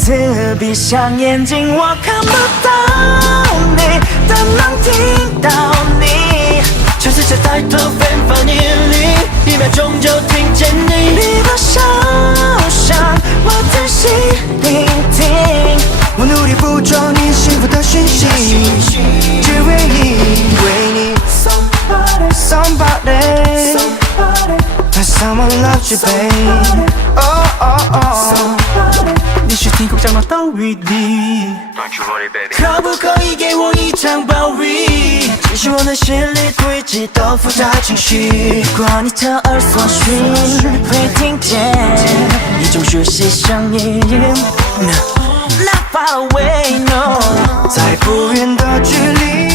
次闭上眼睛，我看不到你，但能听到你。全世界抬头非凡引力，1秒钟就听见你。你把手上，我仔细聆听，我努力捕捉你幸福的讯息，只为你。Somebody, someone loves you, babe. Oh. 你是天空降落到雨滴，可不可以给我一场暴雨？只是我的心里堆积的复杂情绪。如果你侧耳所寻，会听见一种熟悉声音。No, not far away, no， 在不远的距离。